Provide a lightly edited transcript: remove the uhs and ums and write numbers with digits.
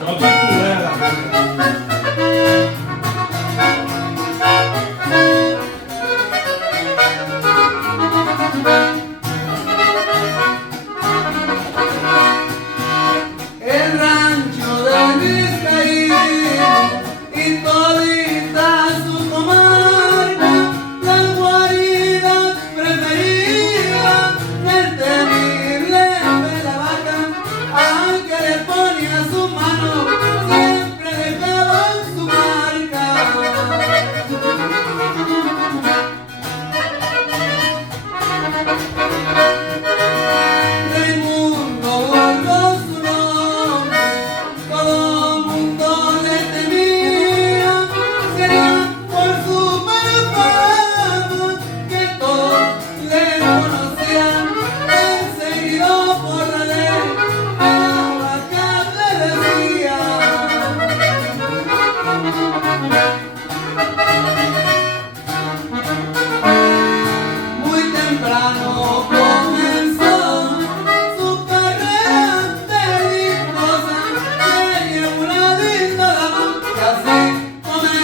El rancho de Vizcaíno y todita su comarca, la guarida preferida del temible de la vaca, al que le ponía su mano siempre dejaba su marca. Raimundo Burgos su nombre, todo mundo le temía, sería por su mala fama que todos le conocían, perseguido por la ley, la vaca le decía. Muy temprano